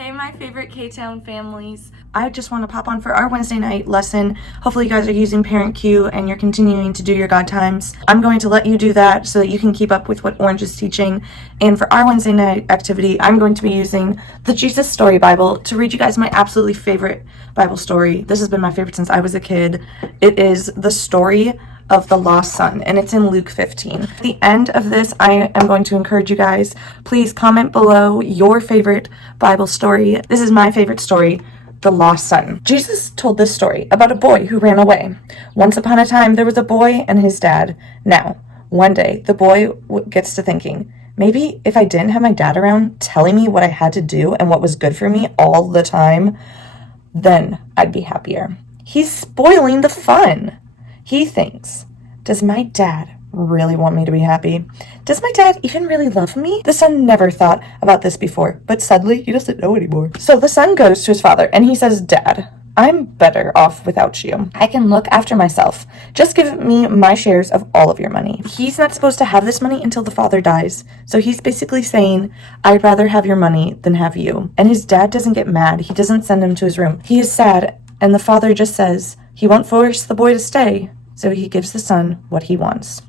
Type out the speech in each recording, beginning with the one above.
Hey, my favorite K-Town families. I just want to pop on for our Wednesday night lesson. Hopefully you guys are using ParentCue and you're continuing to do your God times. I'm going to let you do that so that you can keep up with what Orange is teaching. And for our Wednesday night activity, I'm going to be using the Jesus Story Bible to read you guys my absolutely favorite Bible story. This has been my favorite since I was a kid. It is the story of the lost son, and it's in Luke 15. At the end of this, I am going to encourage you guys, please comment below your favorite Bible story. This is my favorite story, the lost son. Jesus told this story about a boy who ran away. Once upon a time, there was a boy and his dad. Now, one day, the boy gets to thinking, maybe if I didn't have my dad around telling me what I had to do and what was good for me all the time, then I'd be happier. He's spoiling the fun. He thinks, does my dad really want me to be happy? Does my dad even really love me? The son never thought about this before, but suddenly he doesn't know anymore. So the son goes to his father and he says, Dad, I'm better off without you. I can look after myself. Just give me my shares of all of your money. He's not supposed to have this money until the father dies. So he's basically saying, I'd rather have your money than have you. And his dad doesn't get mad. He doesn't send him to his room. He is sad. And the father just says he won't force the boy to stay. So he gives the son what he wants.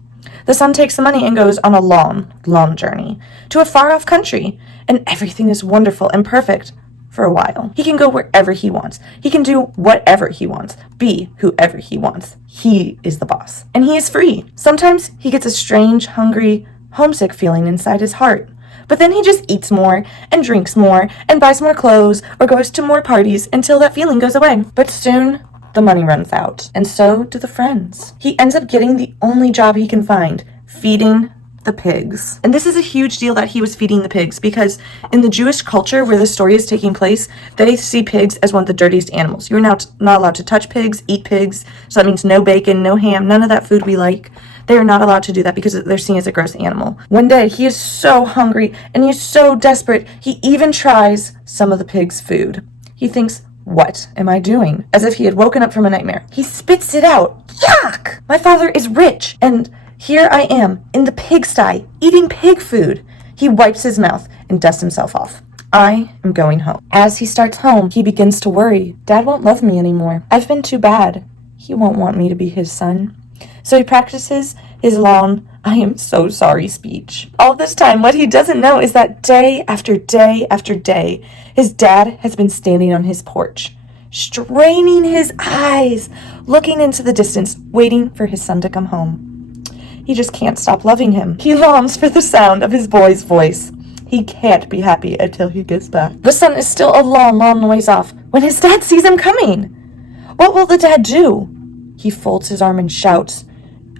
The son takes the money and goes on a long, long journey to a far-off country, and everything is wonderful and perfect for a while. He can go wherever he wants. He can do whatever he wants, be whoever he wants. He is the boss, and he is free. Sometimes he gets a strange, hungry, homesick feeling inside his heart. But then he just eats more and drinks more and buys more clothes or goes to more parties until that feeling goes away. But soon, the money runs out, and so do the friends. He ends up getting the only job he can find, feeding the pigs. And this is a huge deal that he was feeding the pigs, because in the Jewish culture where the story is taking place, they see pigs as one of the dirtiest animals. You're not allowed to touch pigs, eat pigs, so that means no bacon, no ham, none of that food we like. They are not allowed to do that because they're seen as a gross animal. One day, he is so hungry and he's so desperate, he even tries some of the pig's food. He thinks, what am I doing? As if he had woken up from a nightmare. He spits it out. Yuck! My father is rich, and here I am in the pigsty eating pig food. He wipes his mouth and dusts himself off. I am going home. As he starts home, he begins to worry. Dad won't love me anymore. I've been too bad. He won't want me to be his son. So he practices his long, I am so sorry speech. All this time, what he doesn't know is that day after day after day, his dad has been standing on his porch, straining his eyes, looking into the distance, waiting for his son to come home. He just can't stop loving him. He longs for the sound of his boy's voice. He can't be happy until he gets back. The son is still a long, long ways off when his dad sees him coming. What will the dad do? He folds his arm and shouts,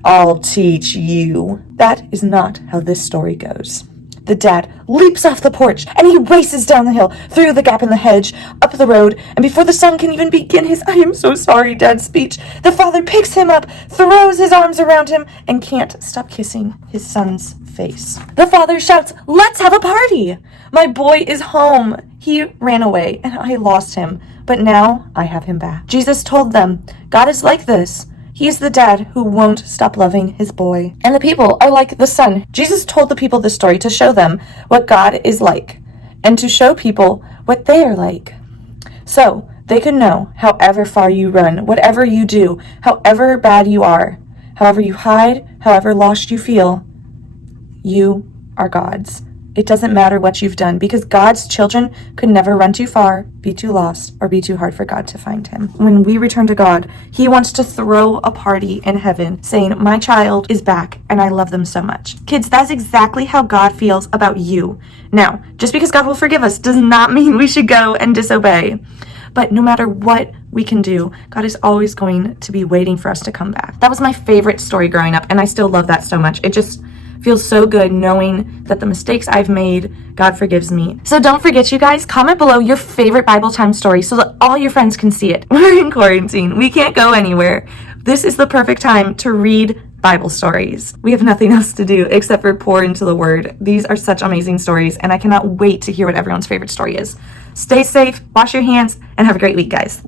I'll teach you. That is not how this story goes. The dad leaps off the porch and he races down the hill, through the gap in the hedge, up the road, and before the son can even begin his I am so sorry, Dad speech, the father picks him up, throws his arms around him, and can't stop kissing his son's face. The father shouts, let's have a party! My boy is home. He ran away and I lost him, but now I have him back. Jesus told them, God is like this. He is the dad who won't stop loving his boy. And the people are like the son. Jesus told the people this story to show them what God is like and to show people what they are like. So they could know however far you run, whatever you do, however bad you are, however you hide, however lost you feel, you are God's. It doesn't matter what you've done, because God's children could never run too far, be too lost, or be too hard for God to find him. When we return to God, he wants to throw a party in heaven saying, my child is back and I love them so much. Kids, that's exactly how God feels about you. Now, just because God will forgive us does not mean we should go and disobey. But no matter what we can do, God is always going to be waiting for us to come back. That was my favorite story growing up, and I still love that so much. It just feels so good knowing that the mistakes I've made, God forgives me. So don't forget, you guys, comment below your favorite Bible time story so that all your friends can see it. We're in quarantine. We can't go anywhere. This is the perfect time to read Bible stories. We have nothing else to do except for pour into the Word. These are such amazing stories, and I cannot wait to hear what everyone's favorite story is. Stay safe, wash your hands, and have a great week, guys.